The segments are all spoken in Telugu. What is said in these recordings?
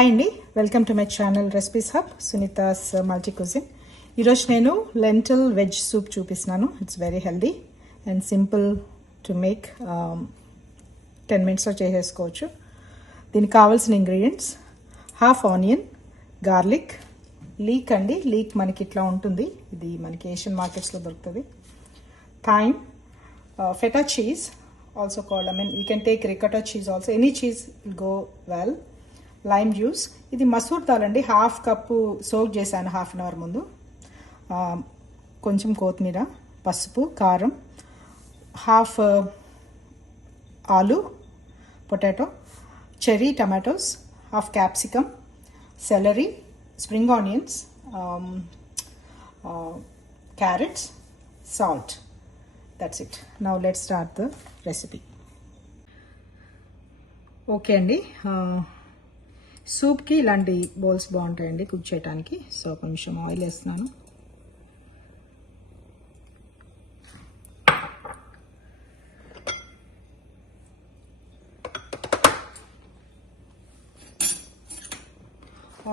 హాయ్ అండి, welcome to my channel recipes hub Sunitha's multi cuisine. ఈరోజు నేను లెంటిల్ వెజ్ సూప్ చూపిస్తున్నాను. It's very healthy and simple to make. 10 minutesలో చేసేసుకోవచ్చు. దీనికి కావాల్సిన ingredients: half onion, garlic, leek అండి, లీక్ మనకి ఇట్లా ఉంటుంది, ఇది మనకి ఏషియన్ మార్కెట్స్లో దొరుకుతుంది. Thyme, feta cheese also called, you can take ricotta cheese also, any cheese will go well. Lime juice, ఇది మసూర్ దాల్ అండి, హాఫ్ కప్పు సోక్ చేశాను హాఫ్ అన్ అవర్ ముందు. కొంచెం కొత్తిమీర, పసుపు, కారం, హాఫ్ ఆలు potato, cherry tomatoes, half capsicum, salary, spring onions, carrots, salt. That's it. Now let's start the recipe. Okay అండి, సూప్కి ఇలాంటి బౌల్స్ బాగుంటాయండి కుక్ చేయడానికి. సో కొంచెం ఆయిల్ వేస్తున్నాను.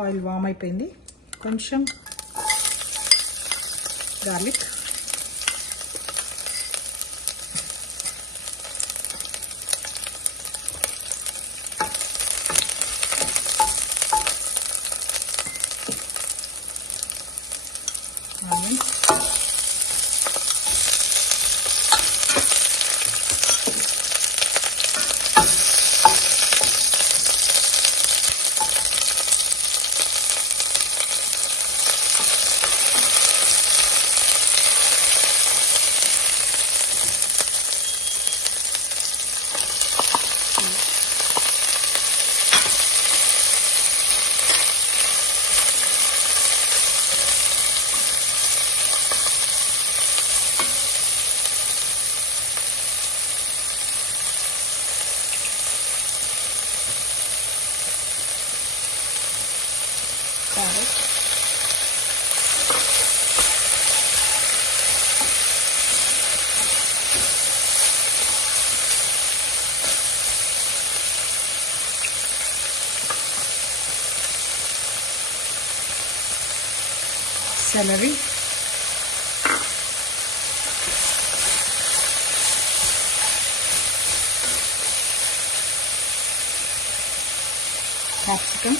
ఆయిల్ వామ్ అయిపోయింది. కొంచెం garlic, onion, carrot, celery, capsicum,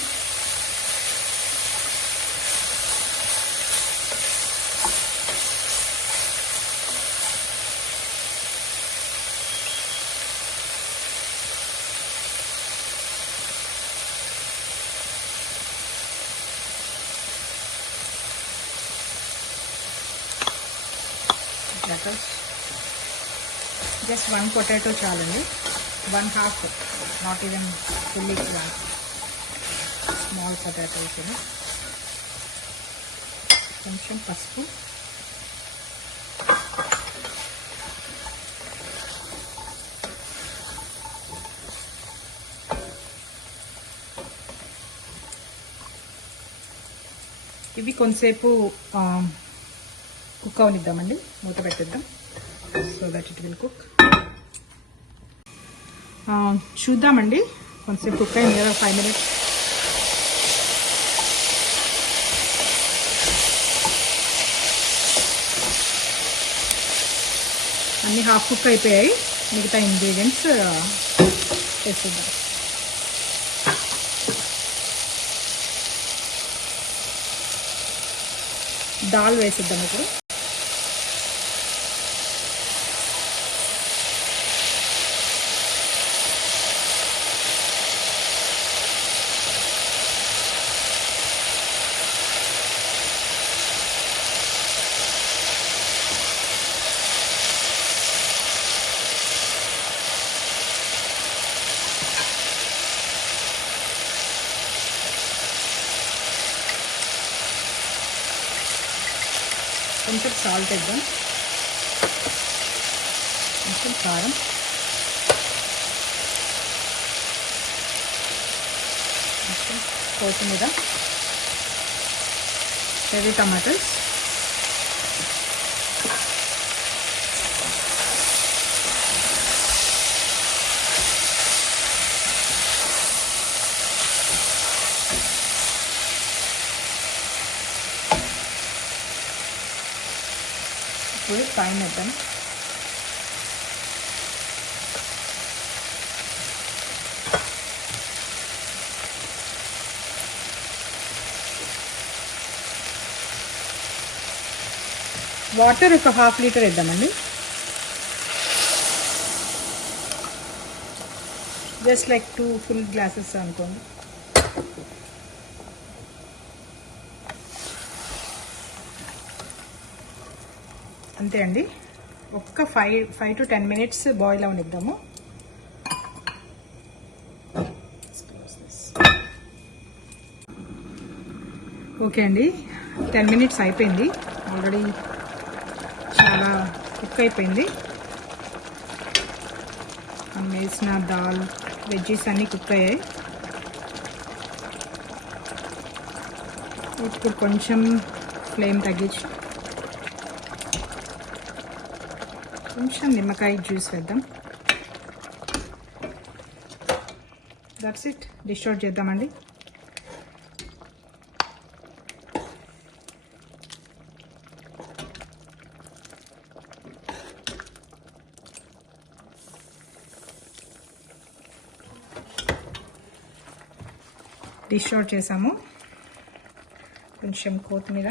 potatoes. Just one potato చాలండి, 1/2, not even fully one. Small potatoes. కొంచెం పసుపు, ఇవి కొంతసేపు కుక్ అవనిద్దామండి, మూత పెట్టిద్దాం so that it will cook. చూద్దామండి, కొంతసేపు కుక్ అయింది కదా, 5 minutes. అన్నీ హాఫ్ కుక్ అయిపోయాయి. మిగతా ఇంగ్రీడియంట్స్ వేసేద్దాం. దాల్ వేసిద్దాం ఇప్పుడు. కొంచెం సాల్ట్ వేద్దాం, కొంచెం కారం, కొంచెం కొత్తిమీర, చెర్రీ టమాటోస్, థైమ్ వేద్దాం. వాటర్ ఒక 1/2 లీటర్ వేద్దామండి. జస్ట్ లైక్ 2 ఫుల్ గ్లాసెస్ అనుకోండి. అంతే అండి. ఒక్క 5 to 10 minutes బాయిల్ అవనిద్దాము. ఓకే అండి, 10 minutes అయిపోయింది. ఆల్రెడీ చాలా కుక్ అయిపోయింది. మనం వేసిన దాల్ వెజ్జీస్ అన్నీ కుక్ అయ్యాయి. ఇప్పుడు కొంచెం ఫ్లేమ్ తగ్గించి కొంచెం నిమ్మకాయ జ్యూస్ వేద్దాం. That's it. డిష్ అవుట్ చేద్దామండి. డిష్ అవుట్ చేసాము. కొంచెం కొత్తిమీర,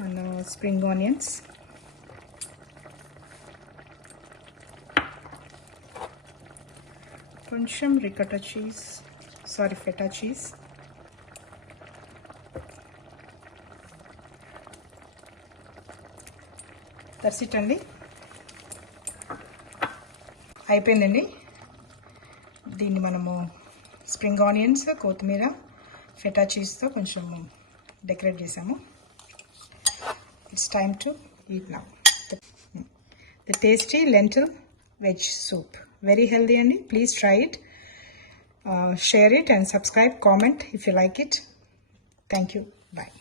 మన స్ప్రింగ్ ఆనియన్స్, కొంచెం ricotta cheese, feta cheese, that's it అండి. అయిపోయిందండి. దీన్ని మనము స్ప్రింగ్ ఆనియన్స్, కొత్తిమీర, ఫెటా చీజ్తో కొంచెం డెకరేట్ చేసాము. It's time to eat now. The tasty lentil veg soup. Very healthy అండి. Please try it. Share it and subscribe, comment if you like it. Thank you. Bye.